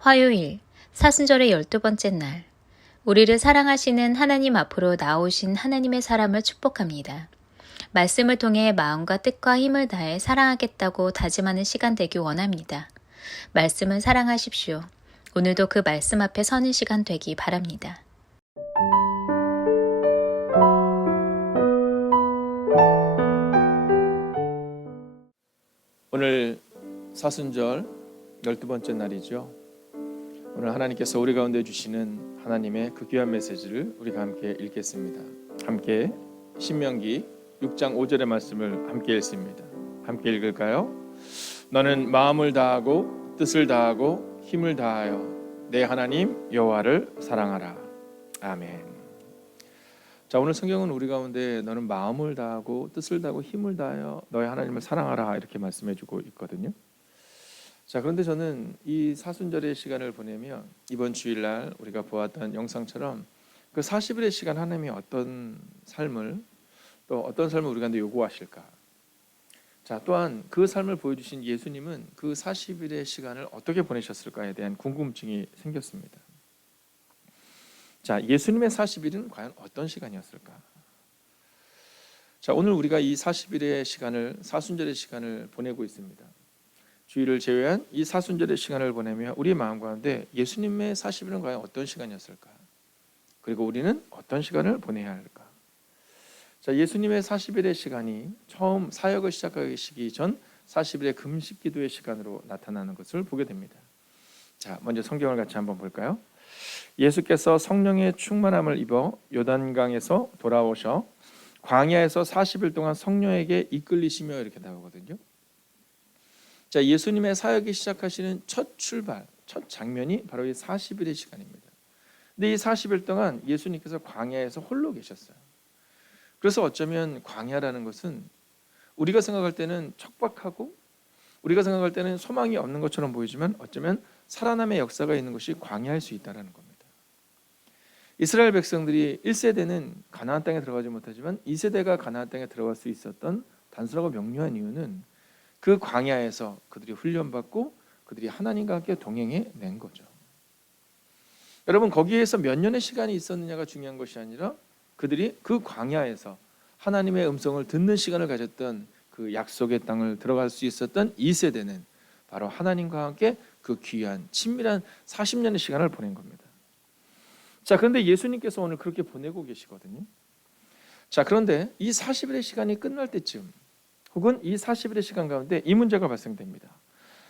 화요일, 사순절의 12번째 날, 우리를 사랑하시는 하나님 앞으로 나오신 하나님의 사람을 축복합니다. 말씀을 통해 마음과 뜻과 힘을 다해 사랑하겠다고 다짐하는 시간 되기 원합니다. 말씀을 사랑하십시오. 오늘도 그 말씀 앞에 서는 시간 되기 바랍니다. 오늘 사순절 12번째 날이죠. 오늘 하나님께서 우리 가운데 주시는 하나님의 그 귀한 메시지를 우리가 함께 읽겠습니다. 함께 신명기 6장 5절의 말씀을 함께 읽습니다. 함께 읽을까요? 너는 마음을 다하고 뜻을 다하고 힘을 다하여 내 하나님 여호와를 사랑하라. 아멘. 자, 오늘 성경은 우리 가운데 너는 마음을 다하고 뜻을 다하고 힘을 다하여 너의 하나님을 사랑하라 이렇게 말씀해주고 있거든요. 자, 그런데 저는 이 사순절의 시간을 보내면 이번 주일날 우리가 보았던 영상처럼 그 40일의 시간 하나님이 어떤 삶을 또 어떤 삶을 우리 가운데 요구하실까? 자, 또한 그 삶을 보여주신 예수님은 그 40일의 시간을 어떻게 보내셨을까에 대한 궁금증이 생겼습니다. 자, 예수님의 40일은 과연 어떤 시간이었을까? 자, 오늘 우리가 이 40일의 시간을 사순절의 시간을 보내고 있습니다. 주일을 제외한 이 사순절의 시간을 보내며 우리의 마음 가운데 예수님의 40일은 과연 어떤 시간이었을까? 그리고 우리는 어떤 시간을 보내야 할까? 자, 예수님의 40일의 시간이 처음 사역을 시작하시기 전 40일의 금식 기도의 시간으로 나타나는 것을 보게 됩니다. 자, 먼저 성경을 같이 한번 볼까요? 예수께서 성령의 충만함을 입어 요단강에서 돌아오셔 광야에서 40일 동안 성령에게 이끌리시며 이렇게 나오거든요. 자, 예수님의 사역이 시작하시는 첫 출발, 첫 장면이 바로 이 40일의 시간입니다. 근데 이 40일 동안 예수님께서 광야에서 홀로 계셨어요. 그래서 어쩌면 광야라는 것은 우리가 생각할 때는 척박하고 우리가 생각할 때는 소망이 없는 것처럼 보이지만 어쩌면 살아남의 역사가 있는 것이 광야일 수 있다는 겁니다. 이스라엘 백성들이 1세대는 가나안 땅에 들어가지 못하지만 2세대가 가나안 땅에 들어갈 수 있었던 단순하고 명료한 이유는 그 광야에서 그들이 훈련받고 그들이 하나님과 함께 동행해 낸 거죠. 여러분, 거기에서 몇 년의 시간이 있었느냐가 중요한 것이 아니라 그들이 그 광야에서 하나님의 음성을 듣는 시간을 가졌던 그 약속의 땅을 들어갈 수 있었던 2세대는 바로 하나님과 함께 그 귀한 친밀한 40년의 시간을 보낸 겁니다. 자, 그런데 예수님께서 오늘 그렇게 보내고 계시거든요. 자, 그런데 이 40일의 시간이 끝날 때쯤 혹은 이 40일의 시간 가운데 이 문제가 발생됩니다.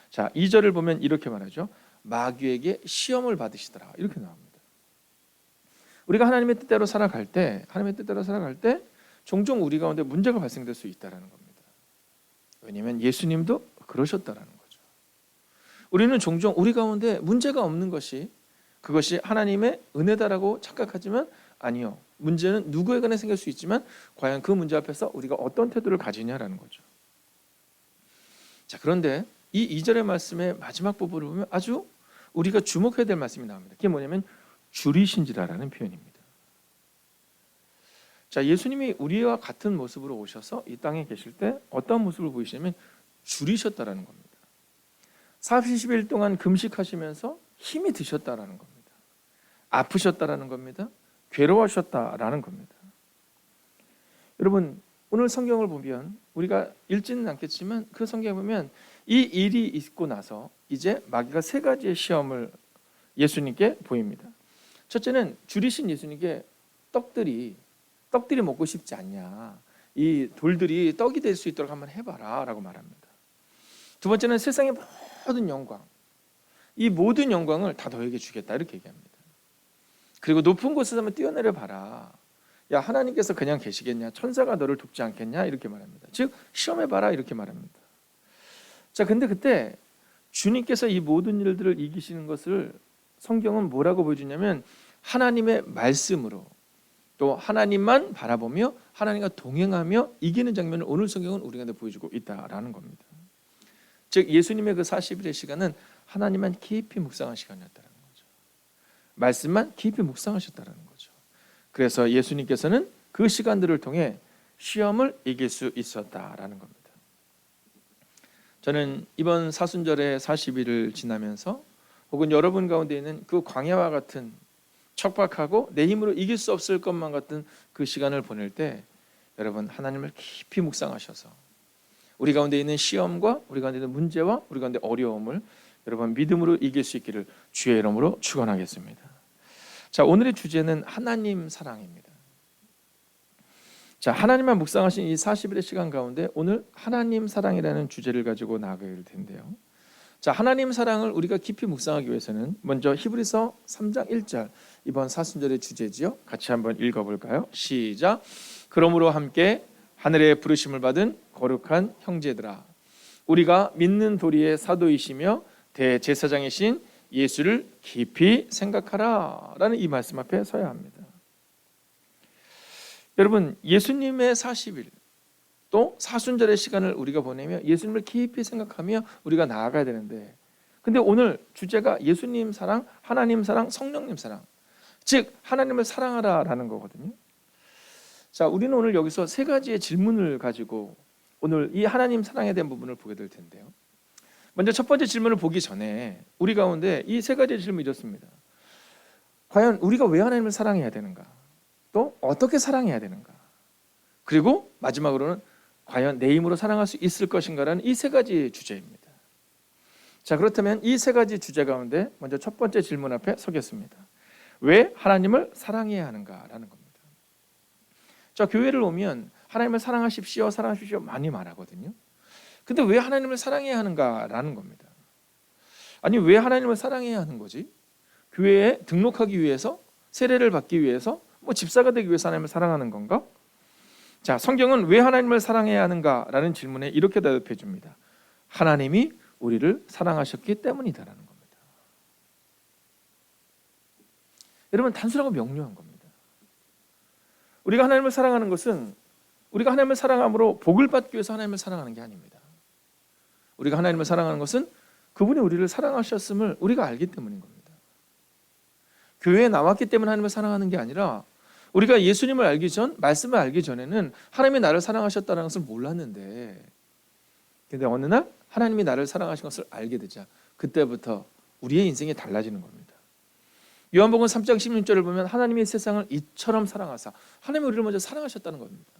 자, 2절을 보면 이렇게 말하죠. 마귀에게 시험을 받으시더라. 이렇게 나옵니다. 우리가 하나님의 뜻대로 살아갈 때 종종 우리 가운데 문제가 발생될 수 있다는 겁니다. 왜냐하면 예수님도 그러셨다라는 거죠. 우리는 종종 우리 가운데 문제가 없는 것이 그것이 하나님의 은혜다라고 착각하지만 아니요. 문제는 누구에 관해 생길 수 있지만 과연 그 문제 앞에서 우리가 어떤 태도를 가지냐라는 거죠. 자, 그런데 이 2절의 말씀의 마지막 부분을 보면 아주 우리가 주목해야 될 말씀이 나옵니다. 그게 뭐냐면 줄이신지라라는 표현입니다. 자, 예수님이 우리와 같은 모습으로 오셔서 이 땅에 계실 때 어떤 모습을 보이시냐면 줄이셨다라는 겁니다. 40일 동안 금식하시면서 힘이 드셨다라는 겁니다. 아프셨다라는 겁니다. 괴로워하셨다라는 겁니다. 여러분, 오늘 성경을 보면 우리가 읽지는 않겠지만 그 성경을 보면 이 일이 있고 나서 이제 마귀가 세 가지의 시험을 예수님께 보입니다. 첫째는 줄이신 예수님께 떡들이 먹고 싶지 않냐, 이 돌들이 떡이 될 수 있도록 한번 해봐라 라고 말합니다. 두 번째는 세상의 모든 영광, 이 모든 영광을 다 너에게 주겠다 이렇게 얘기합니다. 그리고 높은 곳에서 한번 뛰어내려 봐라. 야, 하나님께서 그냥 계시겠냐, 천사가 너를 돕지 않겠냐 이렇게 말합니다. 즉 시험해봐라 이렇게 말합니다. 자, 근데 그때 주님께서 이 모든 일들을 이기시는 것을 성경은 뭐라고 보여주냐면 하나님의 말씀으로 또 하나님만 바라보며 하나님과 동행하며 이기는 장면을 오늘 성경은 우리한테 보여주고 있다라는 겁니다. 즉 예수님의 그 40일의 시간은 하나님만 깊이 묵상한 시간이었다는 거죠. 말씀만 깊이 묵상하셨다는 거죠. 그래서 예수님께서는 그 시간들을 통해 시험을 이길 수 있었다라는 겁니다. 저는 이번 사순절의 40일을 지나면서 혹은 여러분 가운데 있는 그 광야와 같은 척박하고 내 힘으로 이길 수 없을 것만 같은 그 시간을 보낼 때 여러분 하나님을 깊이 묵상하셔서 우리 가운데 있는 시험과 우리 가운데 있는 문제와 우리 가운데 어려움을 여러분 믿음으로 이길 수 있기를 주의 이름으로 축원하겠습니다. 자, 오늘의 주제는 하나님 사랑입니다. 자, 하나님만 묵상하신 이 40일의 시간 가운데 오늘 하나님 사랑이라는 주제를 가지고 나아가야 될 텐데요. 자, 하나님 사랑을 우리가 깊이 묵상하기 위해서는 먼저 히브리서 3장 1절 이번 사순절의 주제지요. 같이 한번 읽어볼까요? 시작. 그러므로 함께 하늘에 부르심을 받은 거룩한 형제들아, 우리가 믿는 도리의 사도이시며 대제사장이신 예수를 깊이 생각하라 라는 이 말씀 앞에 서야 합니다. 여러분, 예수님의 40일 또 사순절의 시간을 우리가 보내며 예수님을 깊이 생각하며 우리가 나아가야 되는데, 근데 오늘 주제가 예수님 사랑, 하나님 사랑, 성령님 사랑, 즉 하나님을 사랑하라라는 거거든요. 자, 우리는 오늘 여기서 세 가지의 질문을 가지고 오늘 이 하나님 사랑에 대한 부분을 보게 될 텐데요. 먼저 첫 번째 질문을 보기 전에 우리 가운데 이 세 가지의 질문이 이렇습니다. 과연 우리가 왜 하나님을 사랑해야 되는가? 또 어떻게 사랑해야 되는가? 그리고 마지막으로는 과연 내 힘으로 사랑할 수 있을 것인가라는 이 세 가지 주제입니다. 자, 그렇다면 이 세 가지 주제 가운데 먼저 첫 번째 질문 앞에 서겠습니다. 왜 하나님을 사랑해야 하는가라는 겁니다. 자, 교회를 오면 하나님을 사랑하십시오, 사랑하십시오 많이 말하거든요. 근데 왜 하나님을 사랑해야 하는가라는 겁니다. 아니, 왜 하나님을 사랑해야 하는 거지? 교회에 등록하기 위해서, 세례를 받기 위해서, 집사가 되기 위해서 하나님을 사랑하는 건가? 자, 성경은 왜 하나님을 사랑해야 하는가라는 질문에 이렇게 대답해 줍니다. 하나님이 우리를 사랑하셨기 때문이다라는 겁니다. 여러분, 단순하고 명료한 겁니다. 우리가 하나님을 사랑하는 것은 우리가 하나님을 사랑함으로 복을 받기 위해서 하나님을 사랑하는 게 아닙니다. 우리가 하나님을 사랑하는 것은 그분이 우리를 사랑하셨음을 우리가 알기 때문인 겁니다. 교회에 나왔기 때문에 하나님을 사랑하는 게 아니라 우리가 예수님을 알기 전, 말씀을 알기 전에는 하나님이 나를 사랑하셨다는 것을 몰랐는데, 근데 어느 날 하나님이 나를 사랑하신 것을 알게 되자 그때부터 우리의 인생이 달라지는 겁니다. 요한복음 3장 16절을 보면 하나님이 세상을 이처럼 사랑하사, 하나님이 우리를 먼저 사랑하셨다는 겁니다.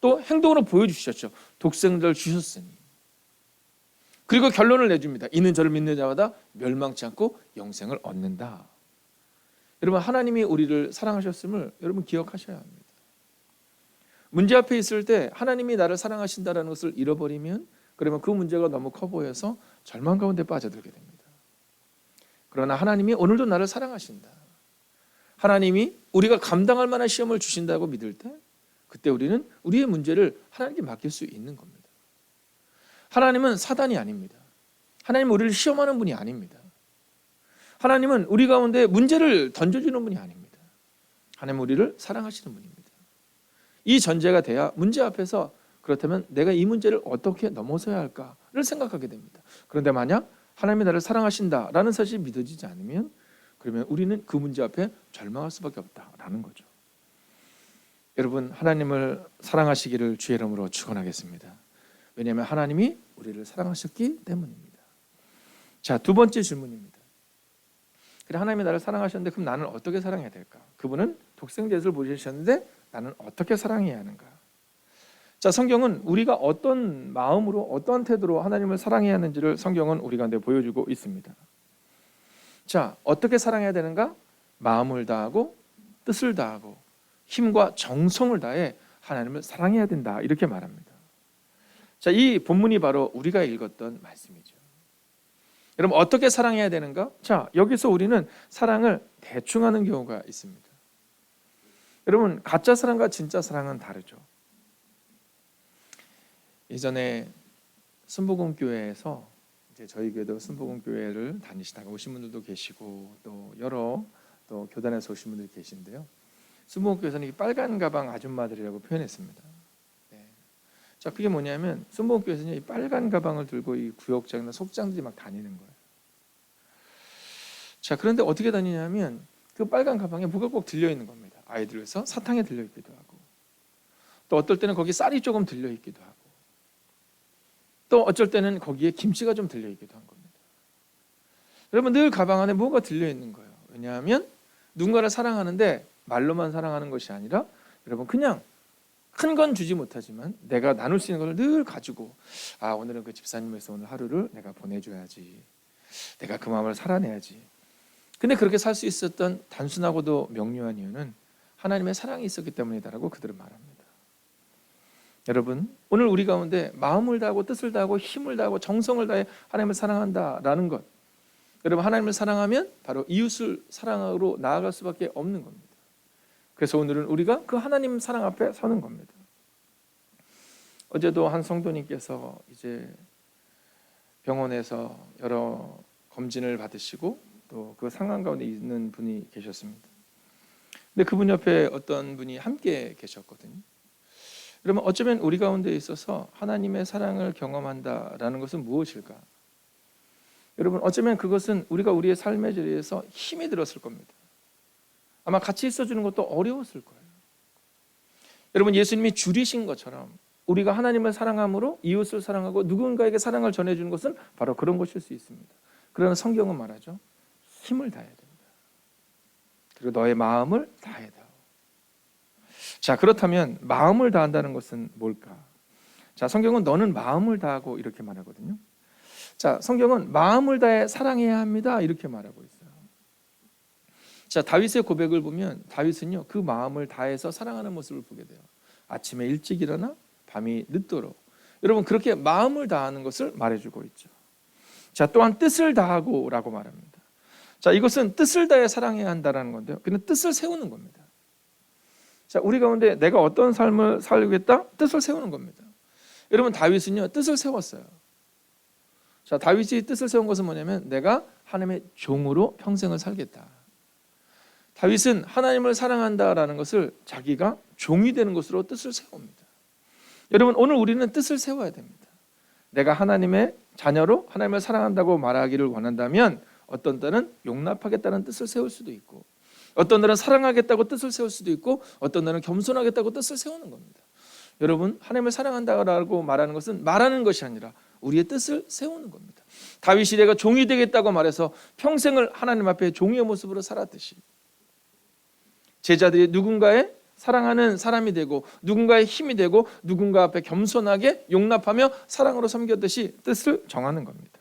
또 행동으로 보여주셨죠. 독생자를 주셨으니. 그리고 결론을 내줍니다. 이는 저를 믿는 자마다 멸망치 않고 영생을 얻는다. 여러분, 하나님이 우리를 사랑하셨음을 여러분 기억하셔야 합니다. 문제 앞에 있을 때 하나님이 나를 사랑하신다는 것을 잃어버리면, 그러면 그 문제가 너무 커 보여서 절망 가운데 빠져들게 됩니다. 그러나 하나님이 오늘도 나를 사랑하신다, 하나님이 우리가 감당할 만한 시험을 주신다고 믿을 때, 그때 우리는 우리의 문제를 하나님께 맡길 수 있는 겁니다. 하나님은 사단이 아닙니다. 하나님은 우리를 시험하는 분이 아닙니다. 하나님은 우리 가운데 문제를 던져주는 분이 아닙니다. 하나님은 우리를 사랑하시는 분입니다. 이 전제가 돼야 문제 앞에서 그렇다면 내가 이 문제를 어떻게 넘어서야 할까를 생각하게 됩니다. 그런데 만약 하나님이 나를 사랑하신다라는 사실이 믿어지지 않으면, 그러면 우리는 그 문제 앞에 절망할 수밖에 없다라는 거죠. 여러분, 하나님을 사랑하시기를 주의 이름으로 축원하겠습니다. 왜냐하면 하나님이 우리를 사랑하셨기 때문입니다. 자, 두 번째 질문입니다. 그래, 하나님이 나를 사랑하셨는데 그럼 나는 어떻게 사랑해야 될까? 그분은 독생자 예수를 보내주셨는데 나는 어떻게 사랑해야 하는가? 자, 성경은 우리가 어떤 마음으로, 어떤 태도로 하나님을 사랑해야 하는지를 성경은 우리 가운데 보여주고 있습니다. 자, 어떻게 사랑해야 되는가? 마음을 다하고 뜻을 다하고 힘과 정성을 다해 하나님을 사랑해야 된다, 이렇게 말합니다. 자, 이 본문이 바로 우리가 읽었던 말씀이죠. 여러분, 어떻게 사랑해야 되는가? 자, 여기서 우리는 사랑을 대충 하는 경우가 있습니다. 여러분, 가짜 사랑과 진짜 사랑은 다르죠. 예전에 순복음교회에서, 이제 저희 교회도 순복음교회를 다니시다가 오신 분들도 계시고 또 여러 또 교단에서 오신 분들이 계신데요. 순복음교회에서는 이 빨간 가방 아줌마들이라고 표현했습니다. 네. 자, 그게 뭐냐면 순복음교회에서는 이 빨간 가방을 들고 이 구역장이나 속장들이 막 다니는 거예요. 자, 그런데 어떻게 다니냐면 그 빨간 가방에 뭐가 꼭 들려 있는 겁니다. 아이들 위해서 사탕이 들려 있기도 하고, 또 어떨 때는 거기 쌀이 조금 들려 있기도 하고, 또 어쩔 때는 거기에 김치가 좀 들려 있기도 한 겁니다. 여러분 늘 가방 안에 뭐가 들려있는 거예요. 왜냐하면 누군가를 사랑하는데 말로만 사랑하는 것이 아니라 여러분 그냥 큰 건 주지 못하지만 내가 나눌 수 있는 걸 늘 가지고 오늘은 그 집사님에서 오늘 하루를 내가 보내줘야지. 내가 그 마음을 살아내야지. 근데 그렇게 살 수 있었던 단순하고도 명료한 이유는 하나님의 사랑이 있었기 때문이다라고 그들은 말합니다. 여러분 오늘 우리 가운데 마음을 다하고 뜻을 다하고 힘을 다하고 정성을 다해 하나님을 사랑한다라는 것, 여러분 하나님을 사랑하면 바로 이웃을 사랑으로 나아갈 수밖에 없는 겁니다. 그래서 오늘은 우리가 그 하나님 사랑 앞에 서는 겁니다. 어제도 한 성도님께서 이제 병원에서 여러 검진을 받으시고 또 그 상황 가운데 있는 분이 계셨습니다. 근데 그분 옆에 어떤 분이 함께 계셨거든요. 그러면 어쩌면 우리 가운데 있어서 하나님의 사랑을 경험한다라는 것은 무엇일까? 여러분 어쩌면 그것은 우리가 우리의 삶의 자리에서 힘이 들었을 겁니다. 아마 같이 있어주는 것도 어려웠을 거예요. 여러분 예수님이 줄이신 것처럼 우리가 하나님을 사랑함으로 이웃을 사랑하고 누군가에게 사랑을 전해주는 것은 바로 그런 것일 수 있습니다. 그러나 성경은 말하죠. 힘을 다해야 된다. 그리고 너의 마음을 다해 다오. 자, 그렇다면 마음을 다한다는 것은 뭘까? 자, 성경은 너는 마음을 다하고 이렇게 말하거든요. 자, 성경은 마음을 다해 사랑해야 합니다. 이렇게 말하고 있어요. 자, 다윗의 고백을 보면 다윗은요 그 마음을 다해서 사랑하는 모습을 보게 돼요. 아침에 일찍 일어나 밤이 늦도록. 여러분 그렇게 마음을 다하는 것을 말해주고 있죠. 자, 또한 뜻을 다하고라고 말합니다. 자, 이것은 뜻을 다해 사랑해야 한다라는 건데요. 그는 뜻을 세우는 겁니다. 자, 우리 가운데 내가 어떤 삶을 살겠다? 뜻을 세우는 겁니다. 여러분 다윗은요 뜻을 세웠어요. 자, 다윗이 뜻을 세운 것은 뭐냐면 내가 하나님의 종으로 평생을 살겠다. 다윗은 하나님을 사랑한다라는 것을 자기가 종이 되는 것으로 뜻을 세웁니다. 여러분 오늘 우리는 뜻을 세워야 됩니다. 내가 하나님의 자녀로 하나님을 사랑한다고 말하기를 원한다면 어떤 때는 용납하겠다는 뜻을 세울 수도 있고 어떤 날은 사랑하겠다고 뜻을 세울 수도 있고 어떤 날은 겸손하겠다고 뜻을 세우는 겁니다. 여러분 하나님을 사랑한다고 말하는 것은 말하는 것이 아니라 우리의 뜻을 세우는 겁니다. 다윗이 내가 종이 되겠다고 말해서 평생을 하나님 앞에 종의 모습으로 살았듯이 제자들이 누군가의 사랑하는 사람이 되고 누군가의 힘이 되고 누군가 앞에 겸손하게 용납하며 사랑으로 섬겼듯이 뜻을 정하는 겁니다.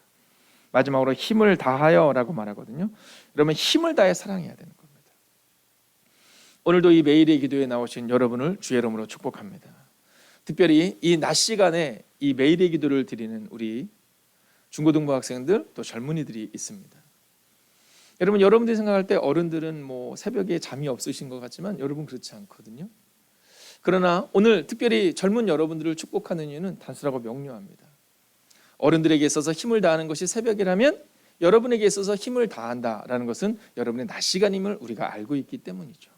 마지막으로 힘을 다하여라고 말하거든요. 그러면 힘을 다해 사랑해야 되는 겁니다. 오늘도 이 매일의 기도에 나오신 여러분을 주의 이름으로 축복합니다. 특별히 이 낮 시간에 이 매일의 기도를 드리는 우리 중고등부 학생들 또 젊은이들이 있습니다. 여러분들이 생각할 때 어른들은 새벽에 잠이 없으신 것 같지만 여러분 그렇지 않거든요. 그러나 오늘 특별히 젊은 여러분들을 축복하는 이유는 단순하고 명료합니다. 어른들에게 있어서 힘을 다하는 것이 새벽이라면 여러분에게 있어서 힘을 다한다라는 것은 여러분의 낮 시간임을 우리가 알고 있기 때문이죠.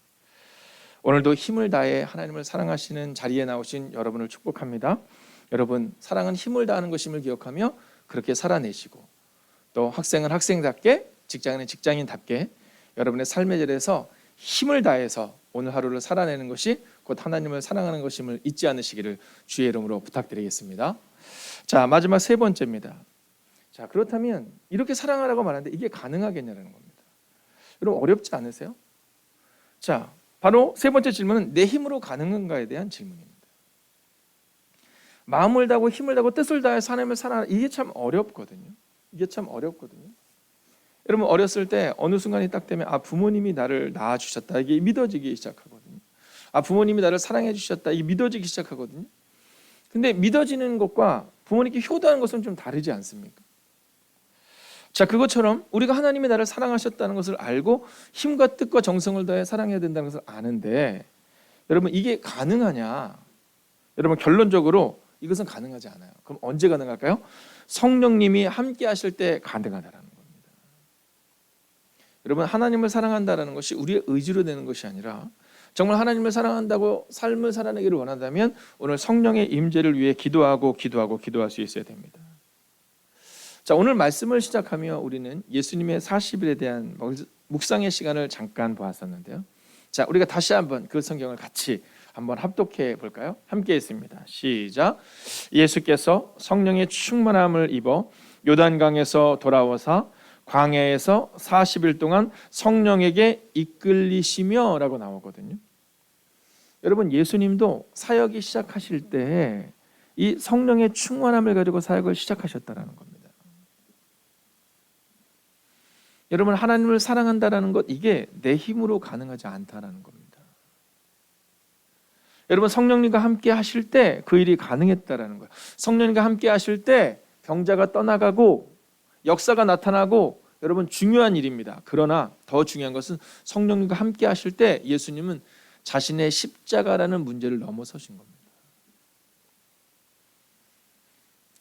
오늘도 힘을 다해 하나님을 사랑하시는 자리에 나오신 여러분을 축복합니다. 여러분 사랑은 힘을 다하는 것임을 기억하며 그렇게 살아내시고 또 학생은 학생답게 직장인은 직장인답게 여러분의 삶의 자리에서 힘을 다해서 오늘 하루를 살아내는 것이 곧 하나님을 사랑하는 것임을 잊지 않으시기를 주의 이름으로 부탁드리겠습니다. 자, 마지막 세 번째입니다. 자, 그렇다면 이렇게 사랑하라고 말하는데 이게 가능하겠냐는 겁니다. 여러분 어렵지 않으세요? 자, 바로 세 번째 질문은 내 힘으로 가능한가에 대한 질문입니다. 마음을 다하고 힘을 다하고 뜻을 다해서 하나님을 사랑하는 이게 참 어렵거든요. 여러분 어렸을 때 어느 순간이 딱 되면 부모님이 나를 낳아주셨다 이게 믿어지기 시작하거든요. 부모님이 나를 사랑해 주셨다 이게 믿어지기 시작하거든요. 근데 믿어지는 것과 부모님께 효도하는 것은 좀 다르지 않습니까? 자, 그것처럼 우리가 하나님이 나를 사랑하셨다는 것을 알고 힘과 뜻과 정성을 다해 사랑해야 된다는 것을 아는데 여러분 이게 가능하냐? 여러분 결론적으로 이것은 가능하지 않아요. 그럼 언제 가능할까요? 성령님이 함께 하실 때 가능하다라는 겁니다. 여러분 하나님을 사랑한다는 것이 우리의 의지로 되는 것이 아니라 정말 하나님을 사랑한다고 삶을 살아내기를 원한다면 오늘 성령의 임재를 위해 기도할 수 있어야 됩니다. 자, 오늘 말씀을 시작하며 우리는 예수님의 40일에 대한 묵상의 시간을 잠깐 보았었는데요. 자, 우리가 다시 한번 그 성경을 같이 한번 합독해 볼까요? 함께 했습니다. 시작. 예수께서 성령의 충만함을 입어 요단강에서 돌아오사 광야에서 40일 동안 성령에게 이끌리시며 라고 나오거든요. 여러분, 예수님도 사역이 시작하실 때 이 성령의 충만함을 가지고 사역을 시작하셨다는 겁니다. 여러분, 하나님을 사랑한다는 것, 이게 내 힘으로 가능하지 않다는 겁니다. 여러분, 성령님과 함께 하실 때 그 일이 가능했다는 거예요. 성령님과 함께 하실 때 병자가 떠나가고 역사가 나타나고, 여러분, 중요한 일입니다. 그러나 더 중요한 것은 성령님과 함께 하실 때 예수님은 자신의 십자가라는 문제를 넘어서신 겁니다.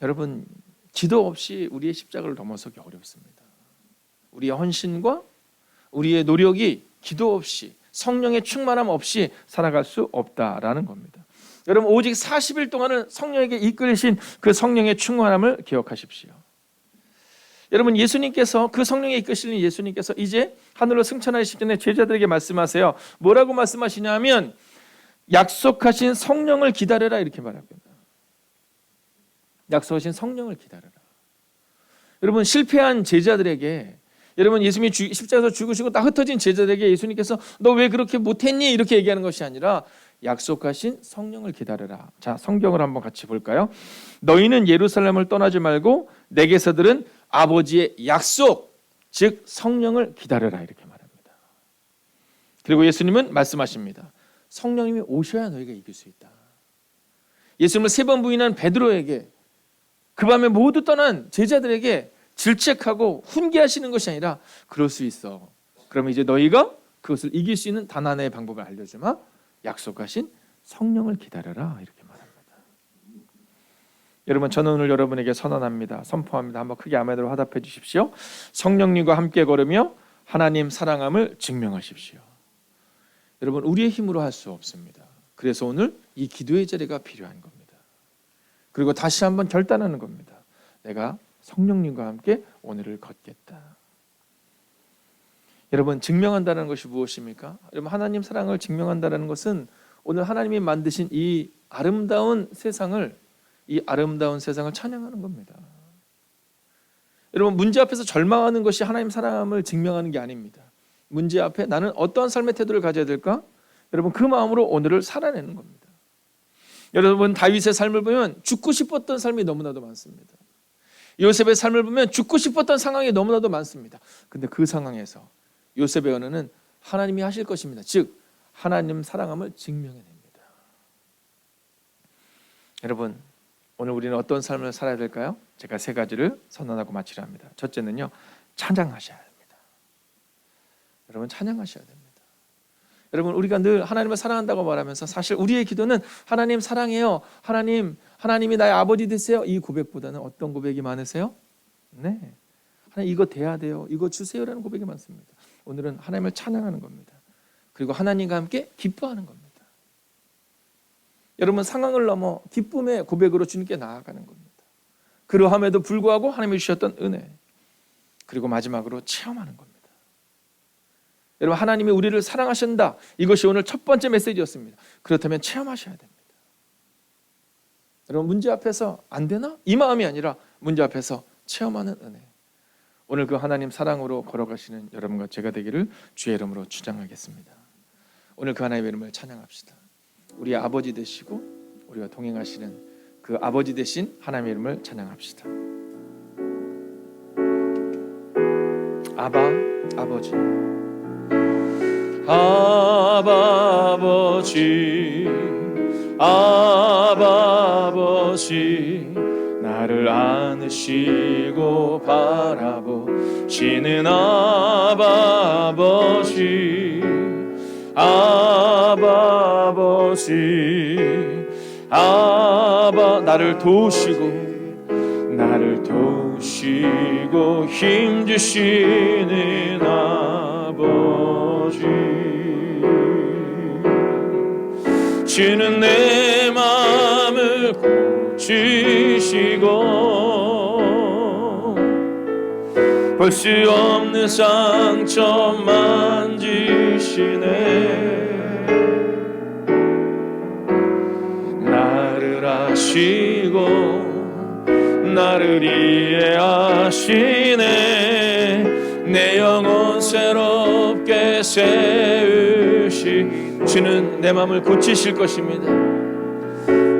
여러분, 기도 없이 우리의 십자가를 넘어서기 어렵습니다. 우리의 헌신과 우리의 노력이 기도 없이, 성령의 충만함 없이 살아갈 수 없다라는 겁니다. 여러분, 오직 40일 동안은 성령에게 이끌리신 그 성령의 충만함을 기억하십시오. 여러분, 예수님께서, 그 성령에 이끄시는 예수님께서 이제 하늘로 승천하시기 전에 제자들에게 말씀하세요. 뭐라고 말씀하시냐면 약속하신 성령을 기다려라, 이렇게 말합니다. 약속하신 성령을 기다려라. 여러분, 실패한 제자들에게, 여러분, 예수님이 십자가에서 죽으시고 다 흩어진 제자들에게 예수님께서 너 왜 그렇게 못했니? 이렇게 얘기하는 것이 아니라 약속하신 성령을 기다려라. 자, 성경을 한번 같이 볼까요? 너희는 예루살렘을 떠나지 말고 내게서 들은 아버지의 약속, 즉 성령을 기다려라, 이렇게 말합니다. 그리고 예수님은 말씀하십니다. 성령님이 오셔야 너희가 이길 수 있다. 예수님을 3번 부인한 베드로에게, 그 밤에 모두 떠난 제자들에게 질책하고 훈계하시는 것이 아니라 그럴 수 있어. 그러면 이제 너희가 그것을 이길 수 있는 단 하나의 방법을 알려주마. 약속하신 성령을 기다려라, 이렇게 말합니다. 여러분, 저는 오늘 여러분에게 선언합니다. 선포합니다. 한번 크게 아멘으로 화답해 주십시오. 성령님과 함께 걸으며 하나님 사랑함을 증명하십시오. 여러분, 우리의 힘으로 할 수 없습니다. 그래서 오늘 이 기도의 자리가 필요한 겁니다. 그리고 다시 한번 결단하는 겁니다. 내가 성령님과 함께 오늘을 걷겠다. 여러분, 증명한다는 것이 무엇입니까? 여러분, 하나님 사랑을 증명한다는 것은 오늘 하나님이 만드신 이 아름다운 세상을 찬양하는 겁니다. 여러분, 문제 앞에서 절망하는 것이 하나님 사랑함을 증명하는 게 아닙니다. 문제 앞에 나는 어떠한 삶의 태도를 가져야 될까? 여러분, 그 마음으로 오늘을 살아내는 겁니다. 여러분, 다윗의 삶을 보면 죽고 싶었던 삶이 너무나도 많습니다. 요셉의 삶을 보면 죽고 싶었던 상황이 너무나도 많습니다. 근데 그 상황에서 요셉의 언어는 하나님이 하실 것입니다. 즉 하나님 사랑함을 증명해냅니다. 여러분, 오늘 우리는 어떤 삶을 살아야 될까요? 제가 3가지를 선언하고 마치려 합니다. 첫째는요, 찬양하셔야 됩니다. 여러분, 찬양하셔야 됩니다. 여러분, 우리가 늘 하나님을 사랑한다고 말하면서 사실 우리의 기도는 하나님 사랑해요, 하나님이 나의 아버지 되세요, 이 고백보다는 어떤 고백이 많으세요? 네, 하나님 이거 돼야 돼요, 이거 주세요라는 고백이 많습니다. 오늘은 하나님을 찬양하는 겁니다. 그리고 하나님과 함께 기뻐하는 겁니다. 여러분, 상황을 넘어 기쁨의 고백으로 주님께 나아가는 겁니다. 그러함에도 불구하고 하나님이 주셨던 은혜, 그리고 마지막으로 체험하는 겁니다. 여러분, 하나님이 우리를 사랑하신다, 이것이 오늘 첫 번째 메시지였습니다. 그렇다면 체험하셔야 됩니다. 여러분, 문제 앞에서 안 되나? 이 마음이 아니라 문제 앞에서 체험하는 은혜. 오늘 그 하나님 사랑으로 걸어가시는 여러분과 제가 되기를 주의 이름으로 주장하겠습니다. 오늘 그 하나님의 이름을 찬양합시다. 우리의 아버지 되시고 우리와 동행하시는 그 아버지 되신 하나님의 이름을 찬양합시다. 아바, 아버지. 아바, 아버지. 아바, 아버지. 나를 안으시고 바라보시는 아바, 아버지. 아바, 아버지. 아바, 나를 도우시고 힘주시는 아버지. 주는 내 마음을 고치시고 볼 수 없는 상처 만지시네. 나를 아시고 나를 이해하시네. 내 영혼 새롭게 세우시. 주는 내 마음을 고치실 것입니다.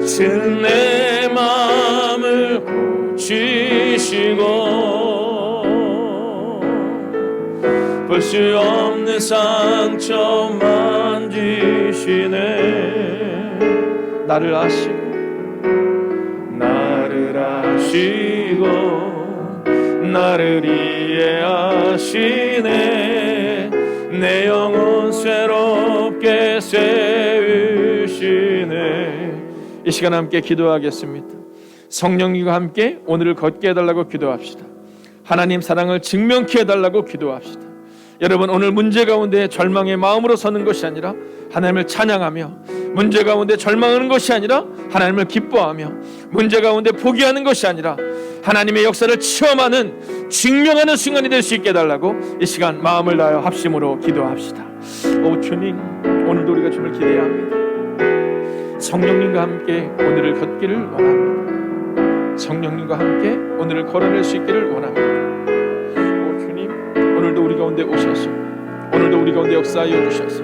주는 내 마음을 고치시고 볼 수 없는 상처 만지시네. 나를 아시고 나를 이해하시네. 내 영혼 새롭게 세우시네. 이 시간 함께 기도하겠습니다. 성령님과 함께 오늘을 걷게 해달라고 기도합시다. 하나님 사랑을 증명케 해달라고 기도합시다. 여러분, 오늘 문제 가운데 절망의 마음으로 서는 것이 아니라 하나님을 찬양하며, 문제 가운데 절망하는 것이 아니라 하나님을 기뻐하며, 문제 가운데 포기하는 것이 아니라 하나님의 역사를 체험하는, 증명하는 순간이 될 수 있게 해달라고 이 시간 마음을 다하여 합심으로 기도합시다. 오 주님, 오늘도 우리가 주님을 기대해야 합니다. 성령님과 함께 오늘을 걷기를 원합니다. 성령님과 함께 오늘을 걸어낼 수 있기를 원합니다. 오 주님, 오늘도 우리 가운데 오셔서, 오늘도 우리 가운데 역사하여 주셔서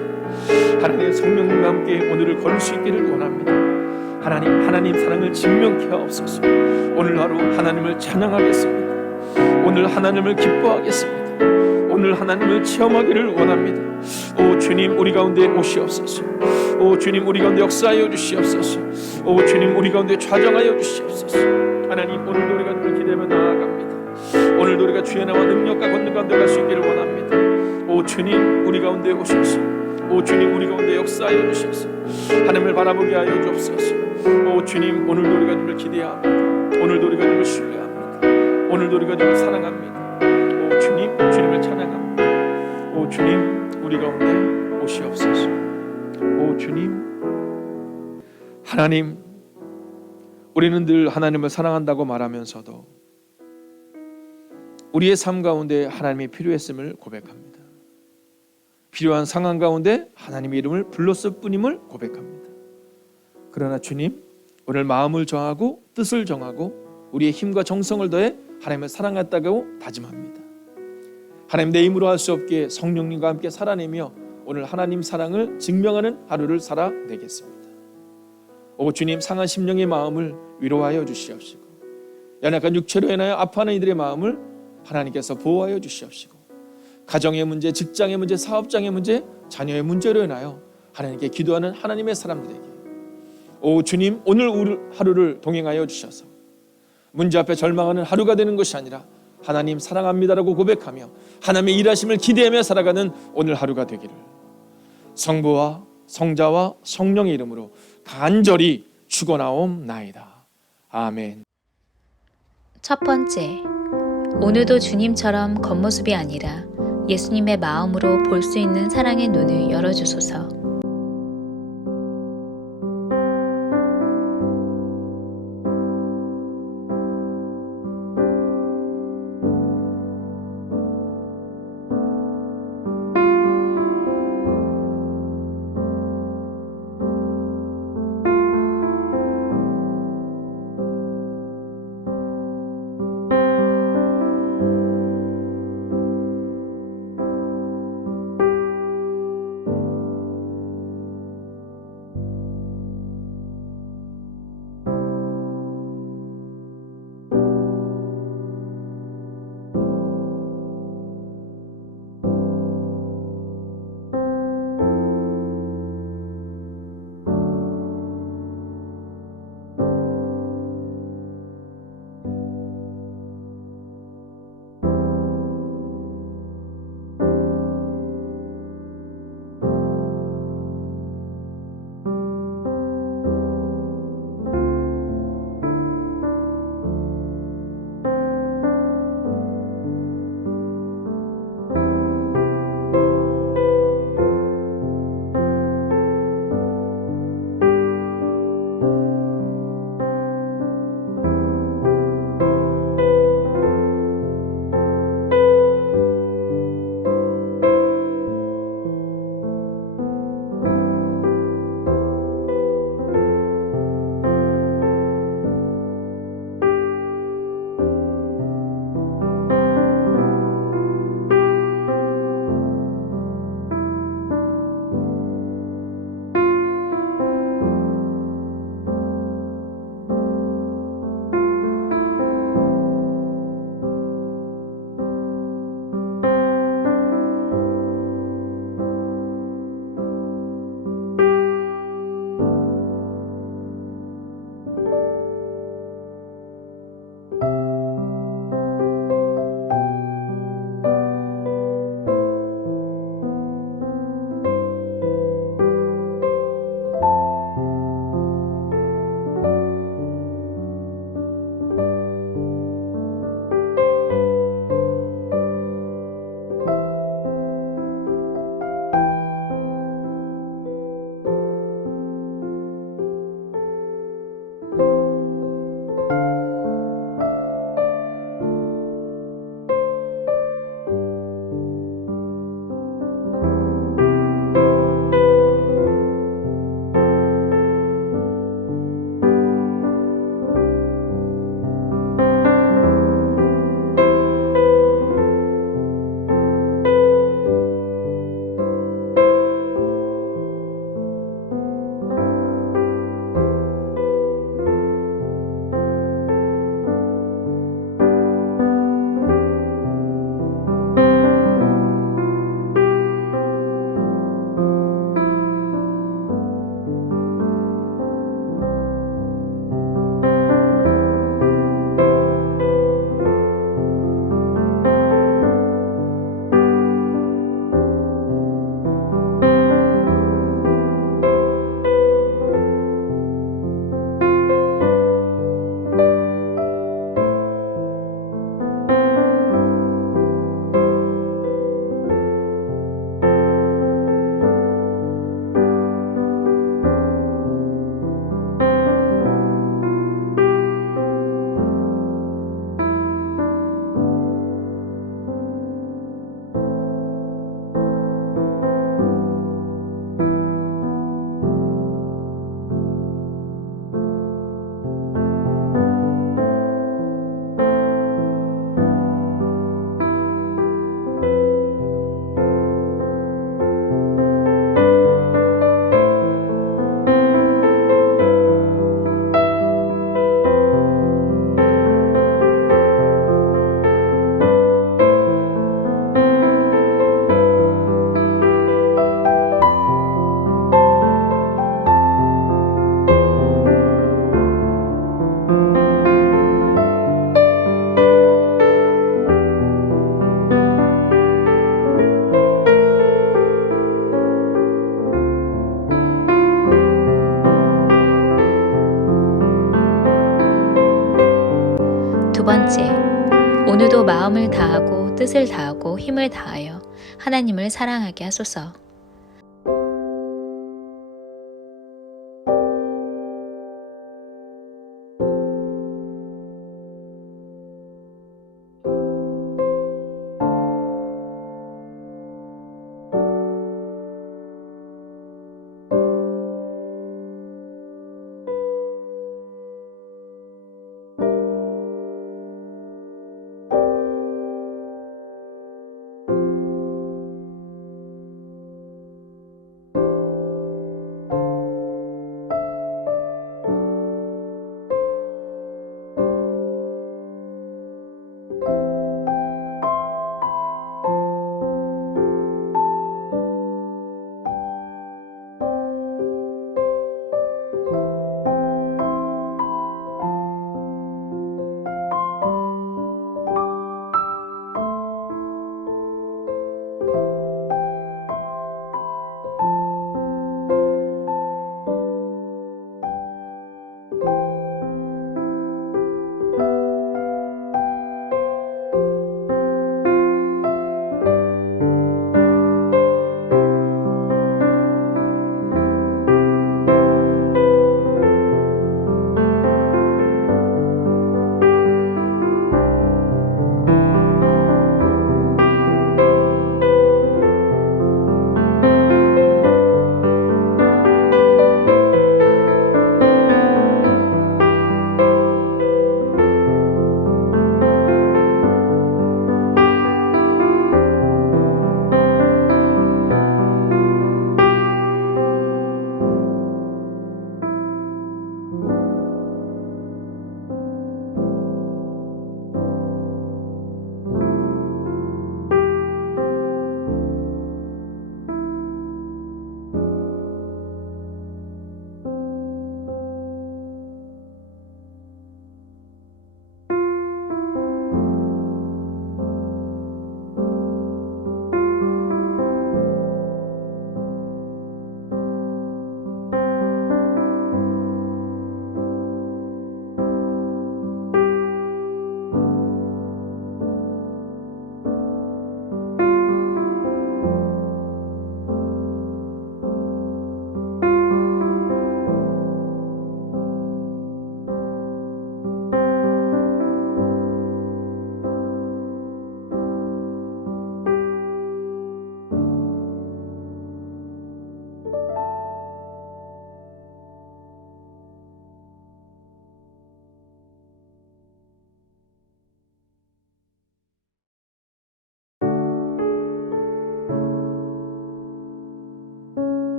하나님의 성령님과 함께 오늘을 걸을 수 있기를 원합니다. 하나님 사랑을 증명케 하옵소서. 오늘 하루 하나님을 찬양하겠습니다. 오늘 하나님을 기뻐하겠습니다. 오늘 하나님을 체험하기를 원합니다. 오 주님, 우리 가운데 오시옵소서. 오 주님, 우리 가운데 역사하여 주시옵소서. 오 주님, 우리 가운데 좌정하여 주시옵소서. 하나님, 오늘도 우리가 주를 기대하며 나아갑니다. 오늘도 우리가 주의 나와 능력과 권능 가운데 갈 수 있기를 원합니다. 오 주님, 우리 가운데 오셔서, 오 주님, 우리 가운데 역사하여 주셔서 하나님을 바라보게 하여 주옵소서. 오 주님, 오늘도 우리가 주를 기대합니다. 오늘도 우리가 주를 신뢰합니다. 오늘도 우리가 주를 사랑합니다. 오 주님, 주님을 찬양합니다. 오 주님, 우리 가운데 오시옵소서. 오 주님, 하나님, 우리는 늘 하나님을 사랑한다고 말하면서도 우리의 삶 가운데 하나님이 필요했음을 고백합니다. 필요한 상황 가운데 하나님의 이름을 불렀을 뿐임을 고백합니다. 그러나 주님, 오늘 마음을 정하고 뜻을 정하고 우리의 힘과 정성을 더해 하나님을 사랑했다고 다짐합니다. 하나님, 내 힘으로 할 수 없게 성령님과 함께 살아내며 오늘 하나님 사랑을 증명하는 하루를 살아내겠습니다. 오 주님, 상한 심령의 마음을 위로하여 주시옵시고, 연약한 육체로 인하여 아파하는 이들의 마음을 하나님께서 보호하여 주시옵시고, 가정의 문제, 직장의 문제, 사업장의 문제, 자녀의 문제로 인하여 하나님께 기도하는 하나님의 사람들에게 오 주님, 오늘 하루를 동행하여 주셔서 문제 앞에 절망하는 하루가 되는 것이 아니라 하나님 사랑합니다라고 고백하며 하나님의 일하심을 기대하며 살아가는 오늘 하루가 되기를 성부와 성자와 성령의 이름으로 간절히 축원하옵나이다. 아멘. 첫 번째, 오늘도 주님처럼 겉모습이 아니라 예수님의 마음으로 볼 수 있는 사랑의 눈을 열어주소서. 번째, 오늘도 마음을 다하고 뜻을 다하고 힘을 다하여 하나님을 사랑하게 하소서.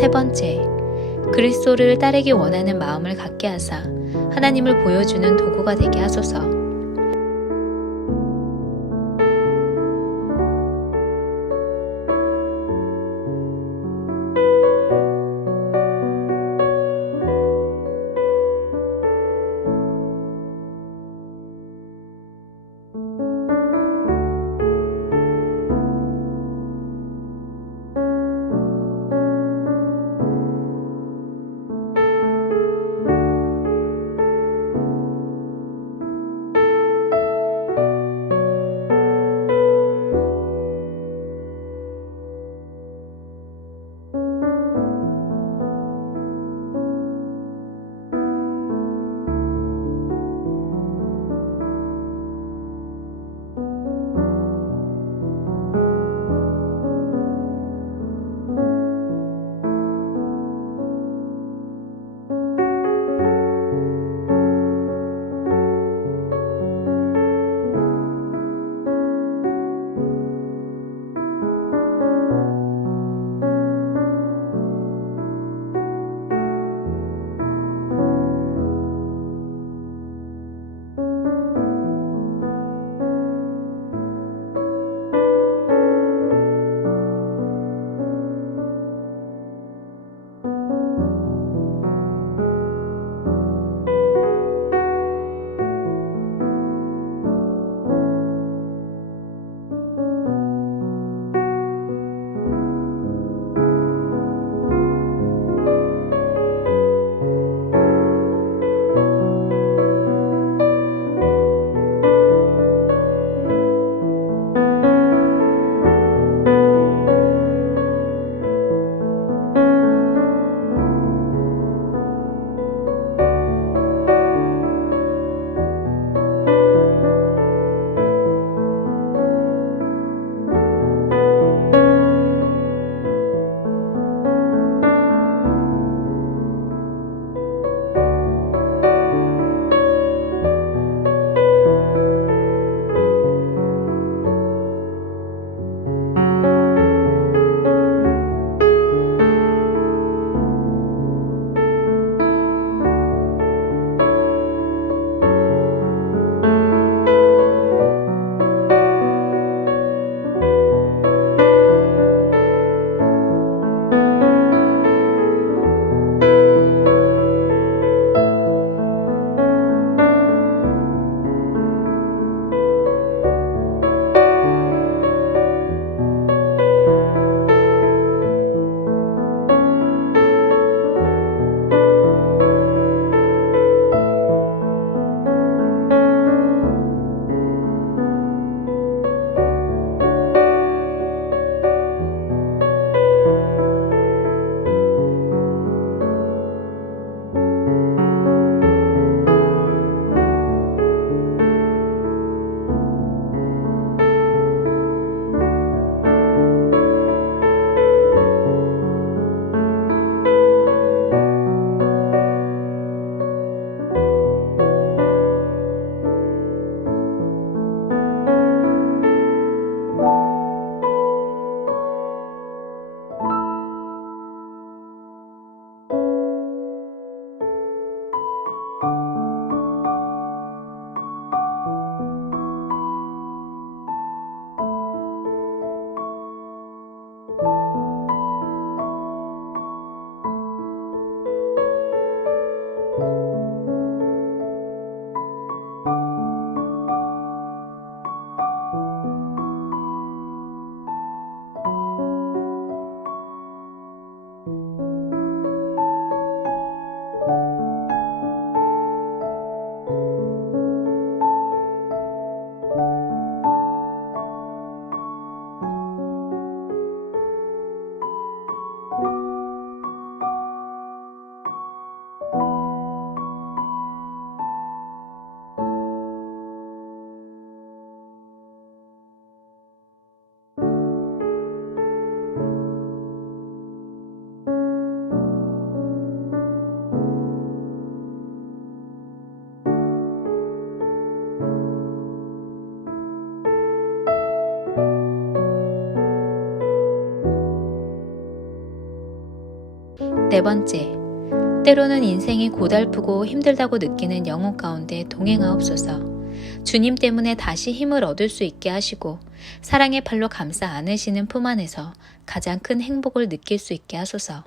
세 번째, 그리스도를 따르기 원하는 마음을 갖게 하사 하나님을 보여주는 도구가 되게 하소서. 네 번째, 때로는 인생이 고달프고 힘들다고 느끼는 영혼 가운데 동행하옵소서. 주님 때문에 다시 힘을 얻을 수 있게 하시고 사랑의 팔로 감싸 안으시는 품 안에서 가장 큰 행복을 느낄 수 있게 하소서.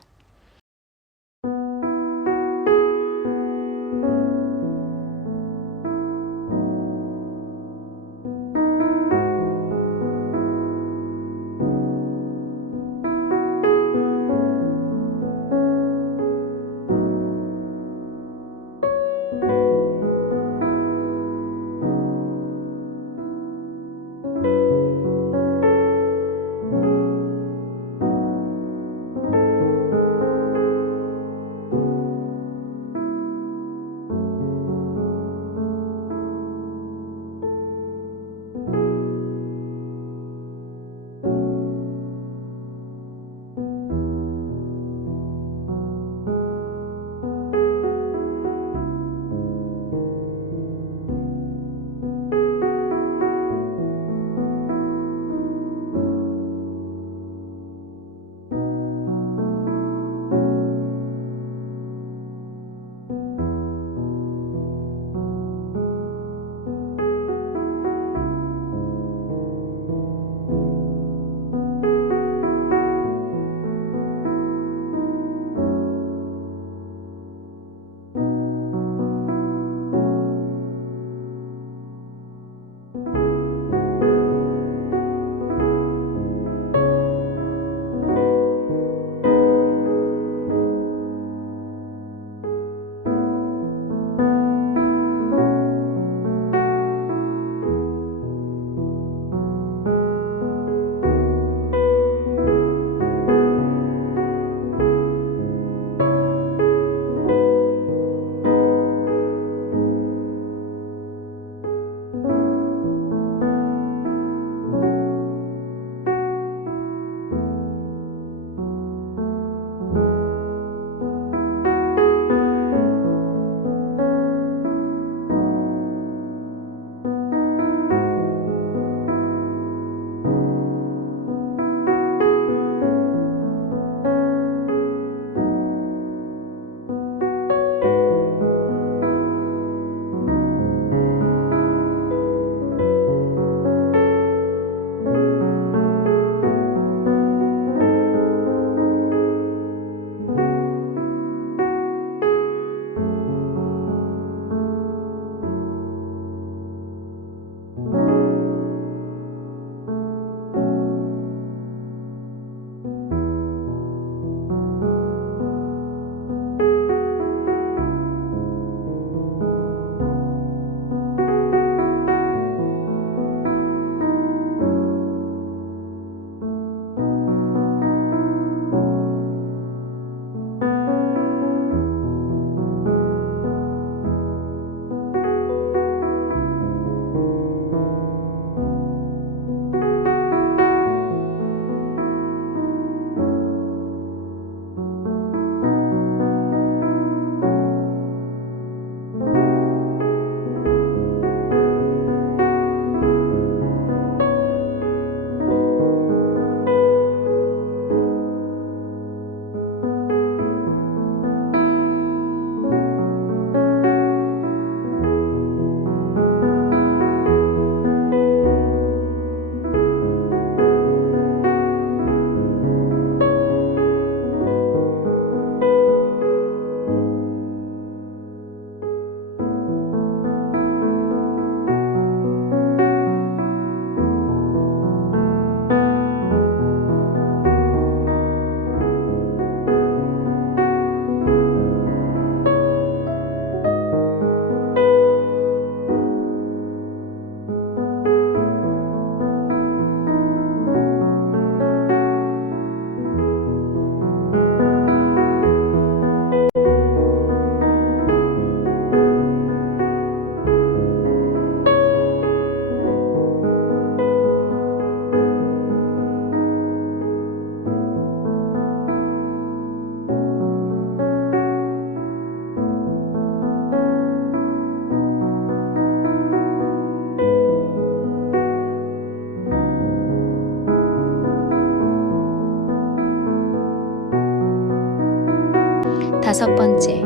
5번째,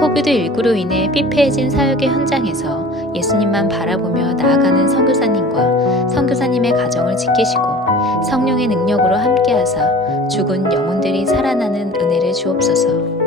코비드19로 인해 피폐해진 사역의 현장에서 예수님만 바라보며 나아가는 선교사님과 선교사님의 가정을 지키시고 성령의 능력으로 함께하사 죽은 영혼들이 살아나는 은혜를 주옵소서.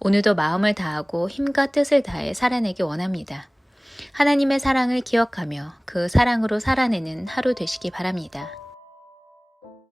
오늘도 마음을 다하고 힘과 뜻을 다해 살아내기 원합니다. 하나님의 사랑을 기억하며 그 사랑으로 살아내는 하루 되시기 바랍니다.